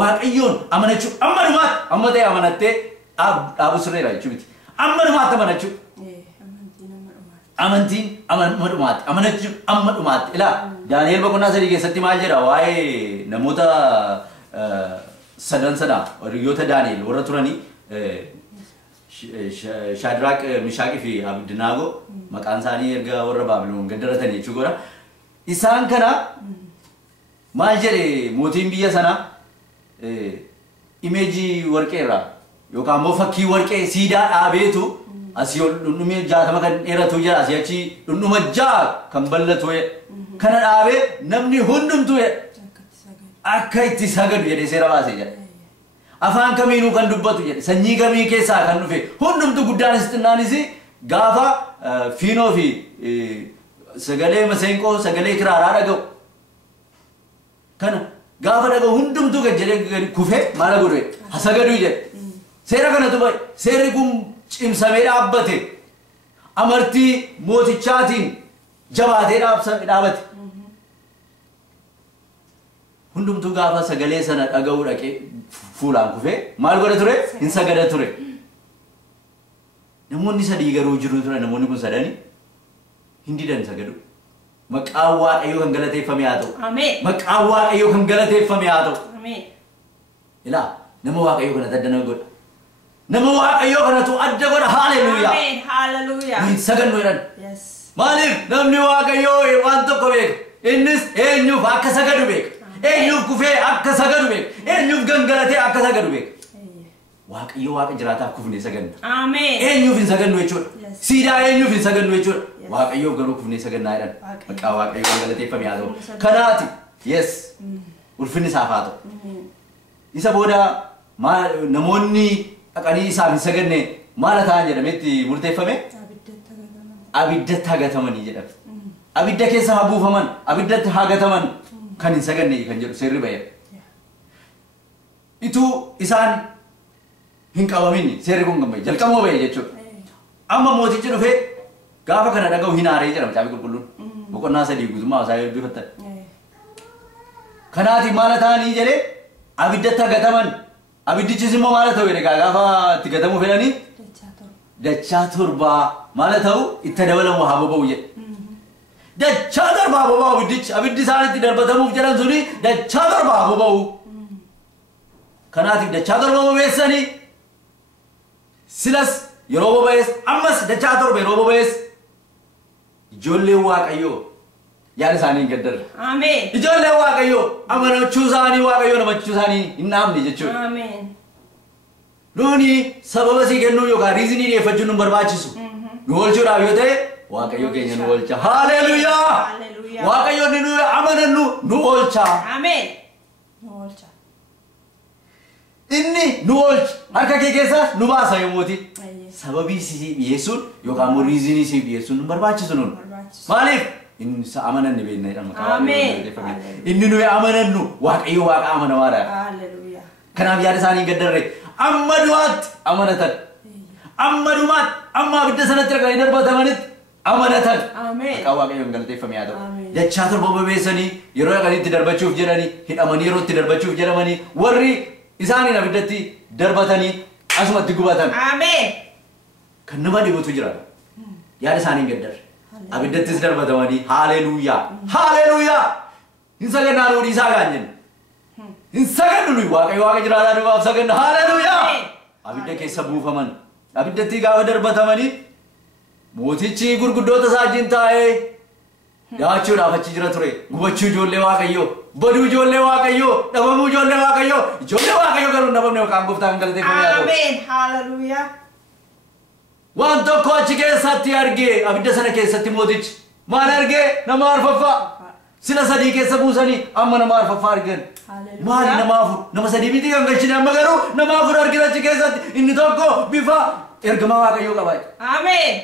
waaqayyoon amanachu amma dhumaat amma ta'e amanattee dhaabu sirreera jechuuti amma dhumaat amanachu amantiin amma dhumaat amanachu amma dhumaat ila Daani'el boqonnaa 3 keessatti maal jedha waa'ee namoota sadan sana warriyoota Daani'el warra turanii Shadraq Mishaq fi Abednego maqaan isaanii erga warra Baabiloon gaddaratanii jechuudha isaan kana maal jedhe mootiin biyya sana imeejii warqeerraa yookaan immoo fakkii warqee siidaa dhaabeetu asii ol dhundhumee 60 kan dheeratu jira asii achi dhundhuma 6 kan bal'atu kana dhaabee namni hundumtu akka itti sagadu jedhee seera baasee jedhe afaan kamiinuu kan dubbatu jedhe sanyii kamii keessaa kan dhufe hundumtu guddaanis xinnaanis gaafa fiinoo fi sagalee maseenqoo sagalee kiraaraa dhaga'u kana gaafa dhaga'u hundumtu gad jedhee kufee maal godhe hasagadu jedhe seera kanatu bahe seerri kun cimsamee dhaabbate amartii mootichaatiin jabaatee dhaabate hundumtu gaafa sagalee sana dhaga'u dhaqee fuulaan kufee maal godhe ture hin sagada ture namoonni sadii garuu jiru ture namoonni kun sadani hin didan sagadu maqaan waaqayyoo kan galateeffame haa ta'u ameen maqaan waaqayyoo kan galateeffame haa ta'u ameen ila nama waaqayyoo kana adda nama godha nama waaqayyoo kanatu adda godha haleluuyaa ameen haleluuyaa sagannu jedhan yes maaliif namni waaqayyoo waan tokko beeka innis eenyuuf akka sagadu beeka eenyuuf kufee akka sagadu beeka eenyuuf gangalatee akka sagadu beeka waaqayyoo waaqa jiraataaf kufnee saganna ameen eenyuuf hin sagannu jechuudha siidaa eenyuuf hin sagannu jechuudha waaqayyoo garuu kufnee sagannaa jedhan maqaa waaqayyoo galateeffame haa ta'u kanaati yes ulfinni isaaf haa ta'u isa booda namoonni dhaqanii isaaf hin saganne maal ta'an jedhametti murteeffame abiddatti hagatamanii jedhame abidda keessa haa buufaman abiddatti hagataman kan hin saganne kan jedhu seerri ba'e itu isaan hin qabamin seerri kun gammaye jalqamoo ba'e jechuudha amma mootichi dhufee gaafa kana dhaga'u hin aaree jedhama caabi qulqulluun boqonnaa 3 guutummaa isaa eebbifattan kanaati maal ta'anii jedhee abiddatti hagataman abiddichis immoo maal ta'u jedhe gaafa itti gatamuu fedhanii dachaa torbaa maal ta'u itti dabalamu haa boba'u jedhe dachaa torbaa boba'u abiddi isaanitti darbatamuuf jedhan suni dachaa torbaa boba'u kanaatiif dachaa torba bobeessanii silas yeroo boba'ees ammas dachaa torba yeroo boba'ees ijoolleen waaqayyoo yaada isaanii gaddarra ameen ijoolleen waaqayyoo amanachuu isaanii waaqayyoo namachuu isaanii hin dhaabne jechuudha ameen nuuni sababa sii kennuu yookaan riizinii dhiyeeffachuun nu barbaachisu nu oolchuudhaaf yoo ta'e waaqayyo keenya nu oolcha haleluuyaa waaqayyo ni nu amanannu nu oolcha ameen nu oolcha inni nu oolcha harka kee keessaa nu baasa yommuuti sababii si dhiyeessuun yookaan riizinii si dhiyeessuun nu barbaachisu nun maaliif inni sa amananni beekna jedhama ameen inni nu amanannu waaqayyo waaqa amanamaadha haleluuyaa kanaaf yaada isaanii gaddarre amma du'aatti amanatan amma dhumaatti amma abidda sanatti dhaqanii darbatamanitti amanatan ameen maqaa waaqayyoon galateeffame haa ta'u dachaa torba bobeessanii yeroo dhaqanitti darbachuuf jedhanii hidhamanii yeroo itti darbachuuf jedhamanii warri isaaniin abiddatti darbatanii asumatti gubatan ameen kan nama dhibutu jira yaada isaanii gaddarre abiddattis darbatamanii haleluuyaa haleluuyaa hin sagannaa nu dhiisaa gaanyen hin sagannu nu waaqayyo waaqa jiraataa dhufaaf saganna haleluuyaa abidda keessa buufaman abiddatti gaafa darbatamanii mootichi gurguddoota isaa wajjin taa'ee daachuudhaaf achi jira ture gubachuu ijoollee waaqayyoo baduu ijoollee waaqayyoo dhabamuu ijoollee waaqayyoo garuu hin dhabamne yookaan gooftaan galateeffame haa ta'u ameen haleluuyaa waan tokko achi keessatti argee abidda sana keessatti mootichi maal argee nama arfaffaa sila sadii keessa buusanii amma nama arfaffaa argan maal nama afur nama sadii miti kan galchine amma garuu nama afur argina achi keessatti inni tokko bifa ergamaa waaqayyoo qaba ameen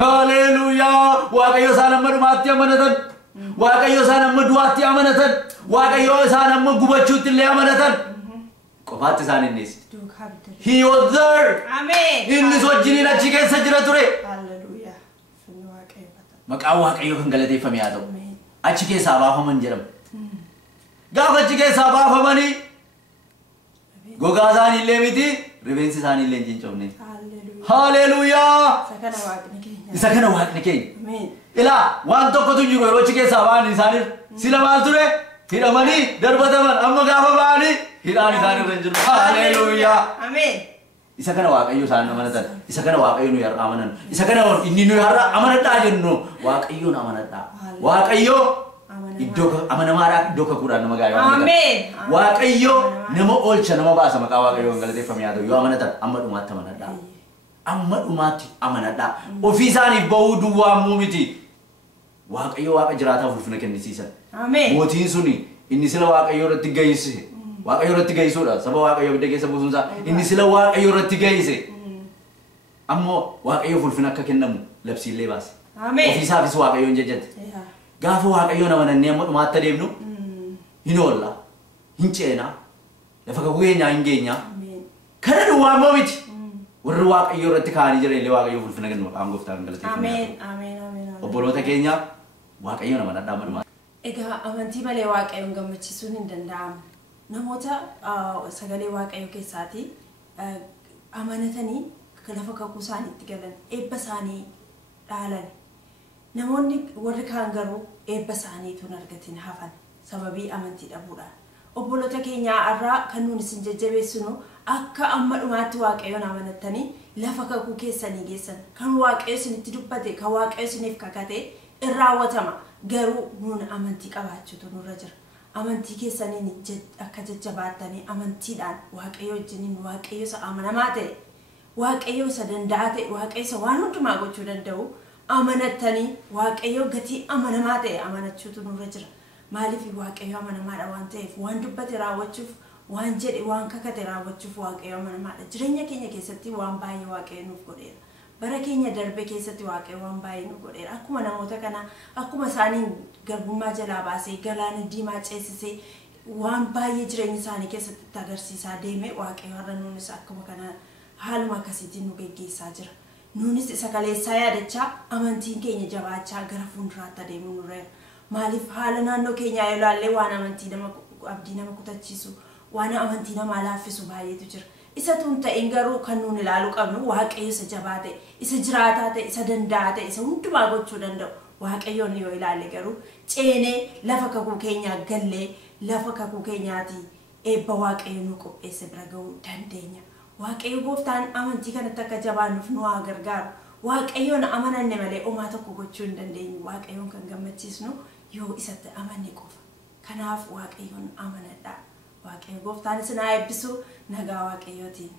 haleluuyaa waaqayyo isaan amma dhumaatti amanatan waaqayyo isaan amma du'aatti amanatan waaqayyo isaan amma gubachuutti illee amanatan qofaatti isaan innis he was there ameen inni wajjiniin achi keessa jira ture haleluuyaa maqaan waaqayyoo kan galateeffame haa ta'u achi keessaa baafaman jedhama gaafa achi keessaa baafamanii gogaa isaanii illee miti rifeensi isaanii illee hin cincofne. Haleluuyaa. Isa kana waaqni keenya. Ilaa waan tokkotu jiru yeroo achi keessaa ba'an isaanii sila maal ture hidhamanii darbataman amma gaafa ba'anii hidhaan isaanii irra jiru. Haleluuyaa. Ameen. Isa kana waaqayyo isaan amanatan. Isa kana waaqayyo nu har'a amanan. Isa kana inni nu har'a amanadhaa jennu waaqayyoon amanadhaa. Waaqayyo iddoo amanamaadhaa iddoo kakuudhaan nama gaayoo. Ameen. Waaqayyo nama oolcha nama baasa maqaa waaqayyoon galateeffamee haa ta'u yoo amanatan amma dhumaatti amanadhaa. Amma dhumaatti amanadhaa. Ofii isaaniif bahuu duwwaa miti. Waaqayyo waaqa jiraataa ulfina kennisiisan. Ameen. Mootiin suni inni sila waaqayyo irratti geesse. Waaqayyo irratti geessuudha. Saba waaqayyo bidda keessa buusuunsaa inni sila waaqayyo irratti geesse. Ammoo waaqayyo ulfina akka kennamu labsiillee baase. Ameen. Ofii isaafis waaqayyoon jajjate. Gaafa waaqayyoon amanannee amma dhumaatti adeemnu hin oolla, hin ceenaa, lafa kakuu keenyaa hin geenyaa. Kana duwwaa miti. Warri waaqayyo irratti kaanii jiran illee waaqayyo ulfina kennu maqaan gooftaan galateeffamee. Ameen. Ameen. Ameen. Obboloota keenya waaqayyoon amanadhaa amma. Egaa amantii malee waaqayyoon gammachiisuun hin danda'amu. Namoota sagalee waaqayyo keessaati amanatanii lafa kakuu isaaniitti galan eebba isaanii dhaalan. Namoonni warri kaan garuu eebba isaaniitu hin argatin hafan sababii amantii dhabuudhaan. Obboloota keenyaa irraa kan nuun isin jajjabeessinu akka amma dhumaatti waaqayyoon amanattanii lafa kakuu keessanii geessan kan waaqayyo isinitti dubbate kan waaqayyo isiniif kakate in raawwatama garuu nuun amantii qabaachuutu nurra jira. Amantii keessaniin akka jajjabaattanii amantiidhaan waaqayyo wajjiniin waaqayyo isa amanamaa ta'e waaqayyo isa danda'a ta'e waaqayyo isa waan hundumaa gochuu danda'u amanattanii waaqayyo gatii amanamaa ta'e amanachuutu nurra jira. Maaliif waaqayyo amanamaadha waan ta'eef waan dubbate raawwachuuf waan jedhe waan kakate raawwachuuf waaqayyo amanamaadha. Jireenya keenya keessatti waan baay'ee waaqayyo nuuf godheera. Bara keenya darbe keessatti waaqayyo waan baay'ee nuuf godheera. Akkuma namoota kana akkuma isaaniin garbummaa jalaa baasee galaana diimaa ceesisee waan baay'ee jireenya isaanii keessatti agarsiisaa deeme waaqayyo har'a nuunis akkuma kana haaluma akkasiitiin nu geggeessaa jira. Nuunis isa kaleessaa yaadachaa amantiin keenya jabaachaa gara fuulduraatti adeemuu nurreera. Maaliif haala naannoo keenyaa ilaallee waan amantii nama abdii nama kutachiisu waan amantii nama laaffisu baay'eetu jira. Isa tun ta'in garuu kan nuun ilaaluu qabnu waaqayyo isa jabaa ta'e, isa jiraataa ta'e, isa danda'a ta'e, isa hundumaa gochuu danda'u. Waaqayyoon yoo ilaalle garuu ceenee lafa kakuu keenyaa gallee lafa kakuu keenyaati eebba waaqayyo nu qopheesse bira ga'uu dandeenya. Waaqayyo gooftaan amantii kanatti akka jabaannuuf nu haa gargaaru. Waaqayyoon amananne malee homaa tokko gochuu hin dandeenyu. Waaqayyoon kan gammachiisnu yoo isatti amanne qofa. Kanaaf waaqayyoon amanadhaa. Waaqayyo gooftaan isin haa eebbisu nagaa waaqayyootiin.